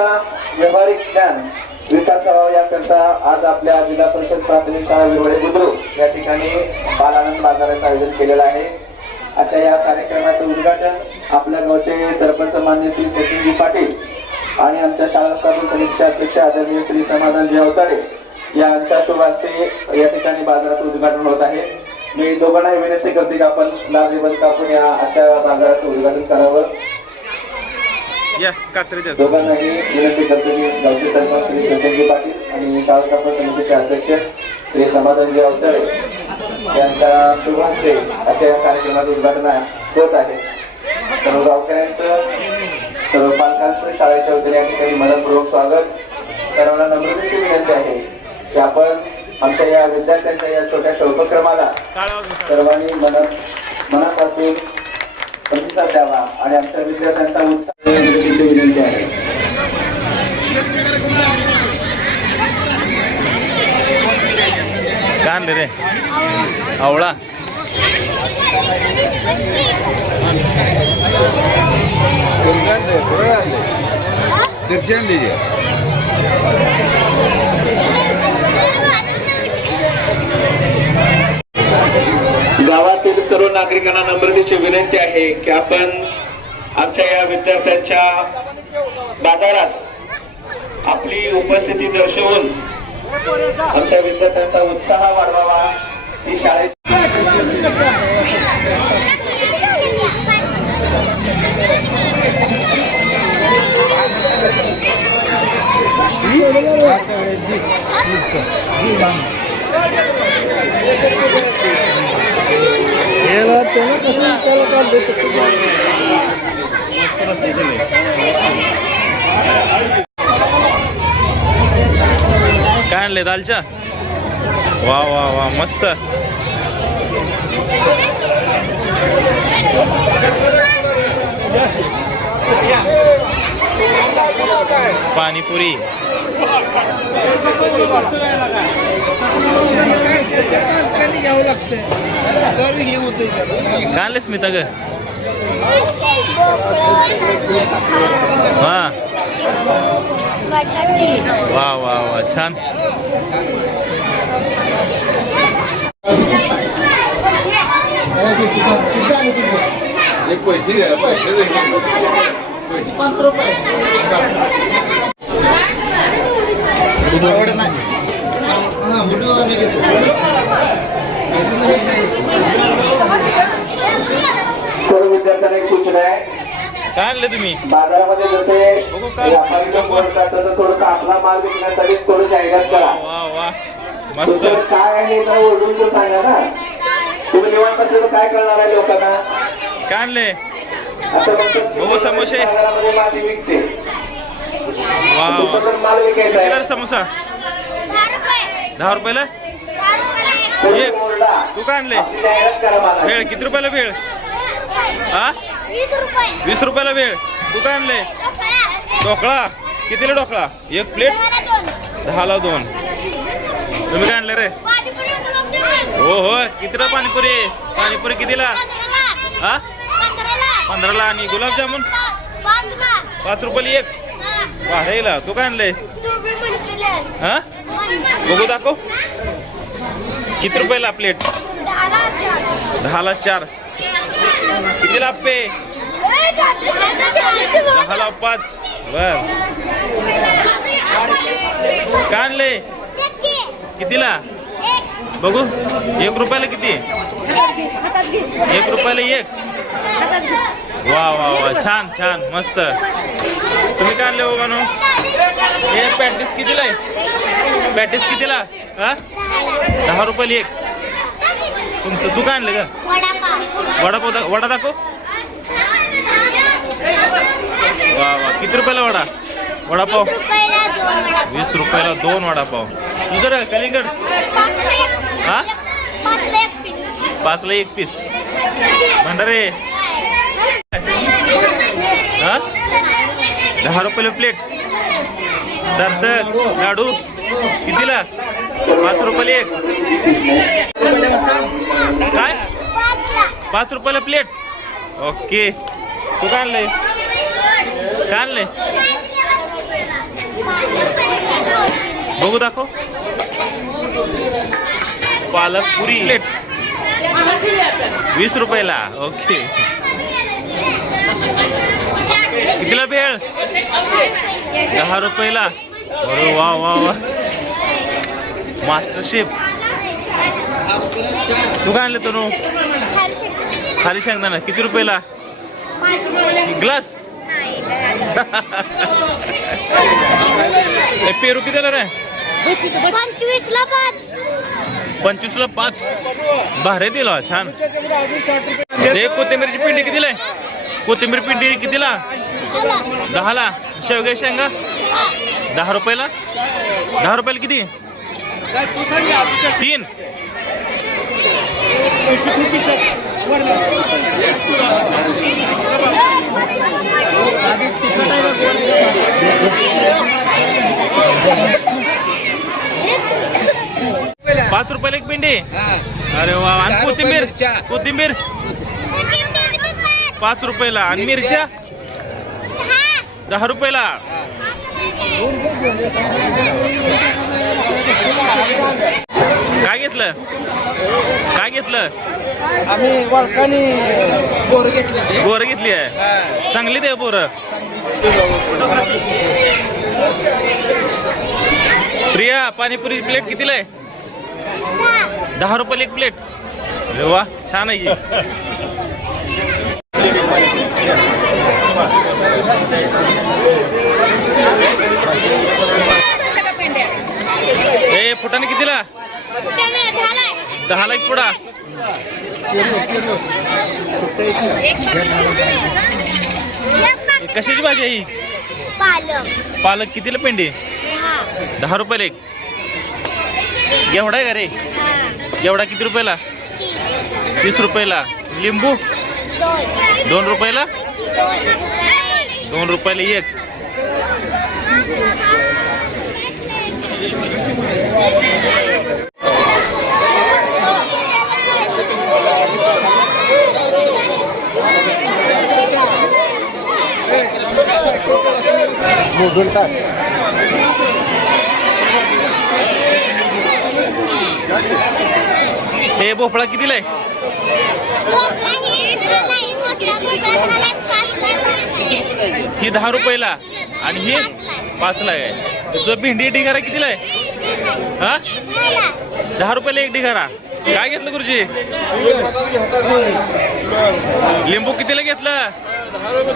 मुलांचा व्यावहारिक ज्ञान विकास व्हावा याकरता आज आपल्या जिल्हा परिषद प्राथमिक शाळा विरोळे बुद्रुक या ठिकाणी बालानंद बाजाराचं आयोजन केलेलं आहे। अशा या कार्यक्रमाचं उद्घाटन आपल्या गावचे सरपंच मान्य श्री सचिनजी पाटील आणि आमच्या शाळा स्थापन समितीचे अध्यक्ष आदरणीय श्री समाधानजी अवताडे यांच्या शुभ हस्ते या ठिकाणी बाजाराचं उद्घाटन होत आहे। मी दोघांनाही विनंती करते की आपण लाल रिबन कापून या अशा बाजाराचं उद्घाटन करावं। दोघांनाही विनंती करते की गावचे सरपंच श्री सचिनजी पाटील आणि शाळा स्थापन समितीचे अध्यक्ष श्री समाधानजी अवताडे यांच्या शुभ हस्ते अशा या कार्यक्रमाचं उद्घाटन होत आहे। सर्व गावकऱ्यांचं सर्व पालकांचं शाळेच्या वतीने या ठिकाणी मनपूर्वक स्वागत। सर्वांना नम्रतेची विनंती आहे की आपण आमच्या या विद्यार्थ्यांच्या या छोट्याशा उपक्रमाला सर्वांनी मनापासून प्रतिसाद द्यावा आणि आमच्या विद्यार्थ्यांचा उत्साह विनंती आहे। कान रे आवळा दर्शन लीजिए। गावातील सर्व नागरिकांना नम्रतेची विनंती आहे की आपण आमच्या या विद्यार्थ्यांच्या बाजारास आपली उपस्थिती दर्शवून आमच्या विद्यार्थ्यांचा उत्साह वाढवावा। ही शाळेत काय आणले दालच्या? वा वा वा मस्त। पाणीपुरी काय आणले स्मिता ग? हा वा वा वा छान। सर्व विद्यार्थ्यांना एक सूचना आहे। काय आणले तुम्ही बाजारामध्ये जसे थोडंसं आपला माल विकण्यासाठी थोडी जाहिरात करा। वा वा मस्त। काय आहे ओळखून तो सांगा ना। तुम्ही निवांत असलेलं काय करणार आहे लोकांना? काय आणले? बघू समोसे माल विकते। वा माल विकायचा आहे समोसा 10 रुपयाला एक। तू काय आणले? भेळ किती रुपयाला भेळ? हा 20 रुपयाला भेळ। तू काय आणले? ढोकळा कितीला ढोकळा? एक प्लेट 10ला 2। तुम्ही काय आणले रे? हो हो कितीला पाणीपुरी? पाणीपुरी कितीला? हा 15ला। आणि गुलाबजामुन 5 रुपयाला एक। वाहेला तू काय आणले? हा बघू दाखव किती रुपयाला प्लेट? 10ला 4। कितीला आप्पे? 10ला 5। बर काय आणले? कितीला बघू? 1 रुपयाला किती? 1 रुपयाला एक। वा वा वा छान छान मस्त। तुम्ही काय आणले बाबांनो? हे पॅटीस कितीला आहे? पॅटीस कितीला? हा 10 रुपयाला एक। तुमचं तू काय आणलं का? वडापाव वडा दाखव। वा वा किती रुपयाला वडा? वडापाव 20 रुपयाला 2 वडापाव। तुझं कलिंगड? हा 5ला 1 पीस। भंडारे हा 10 रुपयाला प्लेट। सरदर लाडू कितीला? 5 रुपयाला एक। काय 5 रुपयाला प्लेट? ओके तू काय आणलंय? काय आणलंय? बघू दाखव. पालक पुरी प्लेट 20 रुपयाला. ओके. कितीला भेळ? 10 रुपयाला. अरे वा वा वा. Master chef. तू काय आणलं तनु? खाली शेंगदाणा. किती रुपयाला ग्लास? पेरू कितीला रे? 25ला 5. 25ला 5. भारे दिला. छान. ते कोथिंबीरची पिंडी कितीला आहे? कोथिंबीर पिंडी कितीला? 10ला. शेवगे शेंगा 10 रुपयाला. 10 रुपयाला किती? 3. पाच रुपयाला एक पिंडी. अरे वा. आणि कोथिंबीर? कोथिंबीर 5 रुपयाला. आणि मिरच्या 10 रुपयाला. काय घेतलं? काय घेतलं? आम्ही वळखानी बोर घेतली. बोरं घेतली आहे. चांगली दे बोरं. प्रिया पाणीपुरी प्लेट कितीला आहे? 10 रुपयाला एक प्लेट. अरे वा. छान आहे की. ए फुटाने कितीला? 10ला एक पुडा. कशाची भाजी आहे ही? पालक कितीला पेंडी? 10 रुपयाला एक. एवढा आहे का रे? एवढा किती रुपयाला? 30 रुपयाला. लिंबू 2 रुपयाला. 2 रुपयाला एक. मोजून टाक. हे भोपळा कितीला आहे? ही 10 रुपयाला. आणि ही 5ला आहे. तुझं भेंडी ढिगारा कितीला आहे? हा 10 रुपयाला एक ढिगारा. काय घेतलं गुरुजी? लिंबू कितीला घेतलं?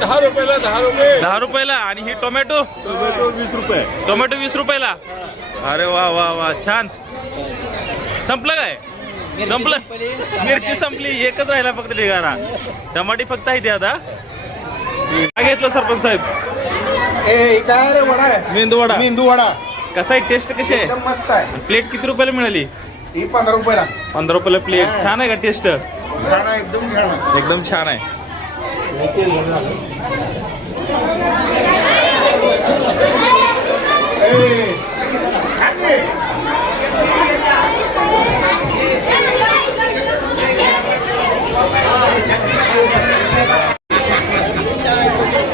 10 रुपयाला. 10 रुपये. 10 रुपयाला. आणि ही टोमॅटो? 20 रुपये. टोमॅटो 20 रुपयाला. अरे वा वा वा. छान. संपलं काय? संपलं. मिरची संपली. एकच राहिला फक्त ढिगारा. टमाटे फक्त आहे ते आता. काय घेतलं सरपंच साहेब? काय रे वडा आहे? मेंदू वडा. मेंदू वडा कसा आहे? टेस्ट कशी आहे? एकदम मस्त आहे. प्लेट किती रुपयाला मिळाली? ही 15 रुपयाला. 15 रुपयाला प्लेट. छान आहे का टेस्ट? छान आहे. एकदम छान आहे. एकदम छान आहे.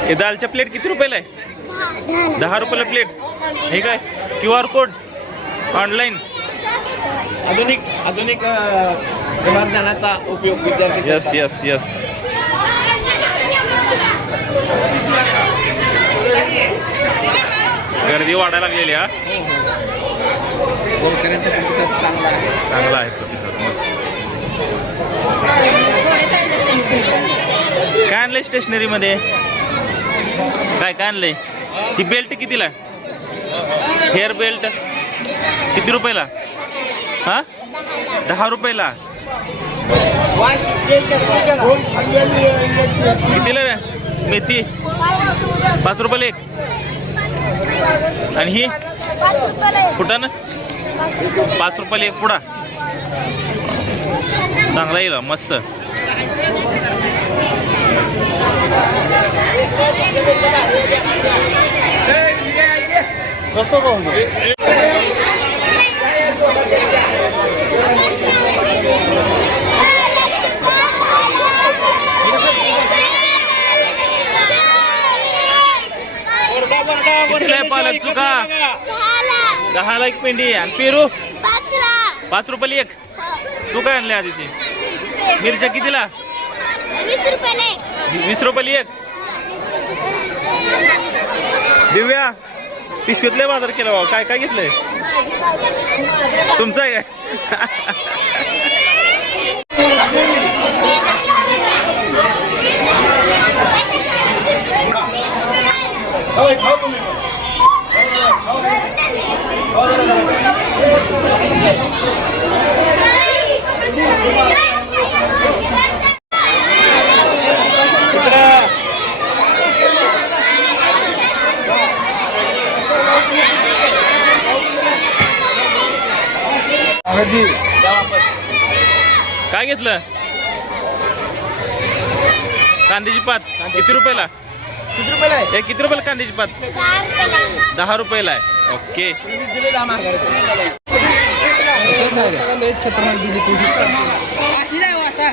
हे दालच्या प्लेट किती रुपयाला आहे? 10 रुपयाला प्लेट. हे काय QR कोड ऑनलाईन? आधुनिक तंत्रज्ञानाचा उपयोग विद्यार्थी. Yes yes yes. गर्दी वाढायला लागलेली. हा शेतकऱ्यांचा प्रतिसाद चांगला आहे. चांगला आहे प्रतिसाद. मस्त. काय आणलंय स्टेशनरी मध्ये? काय काय आणलंय? ही बेल्ट कितीला? हेअर बेल्ट किती रुपयाला? हा 10 रुपयाला. कितीला रे? मेथी 5 रुपयाला एक. आणि ही कुठं ना? 5 रुपयाला एक पुडा. चांगला येईल. मस्त. पालक चुका 10ला एक पेंडी आहे. आणि पेरू 5ला 5 रुपयाला एक. तू काय आणले आधी ते मिरच्या कितीला? 20 रुपयाला 20 रुपयाला एक. दिव्या पिशवीतले बाजार केला बाबा. काय काय घेतलंय? तुमचं आहे काय घेतलं? कांद्याची पात किती रुपयाला? किती रुपयाला आहे? हे किती रुपयाला कांद्याची पात? 10 रुपयाला आहे. ओके. लयच खतरनाक दिली तू. अशी जाऊ आता.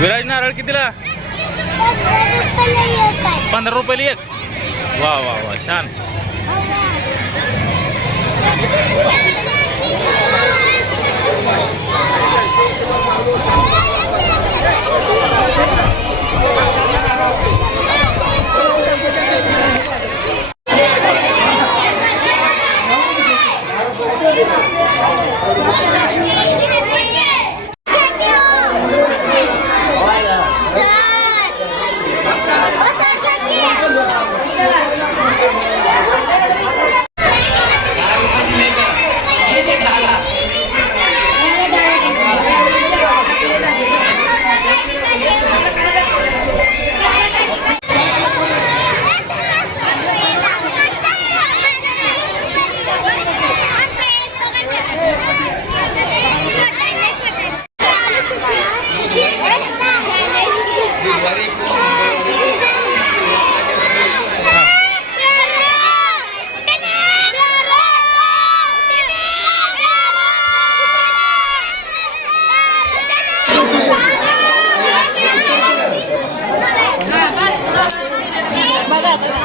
विराज नारळ कितीला? 15 रुपयाला एक. वा वा वा छान.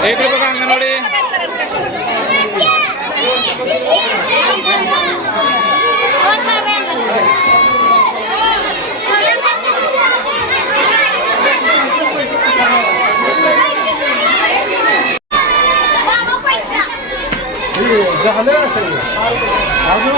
एक रुपये का अंगणवाडी? झालं असेल अजून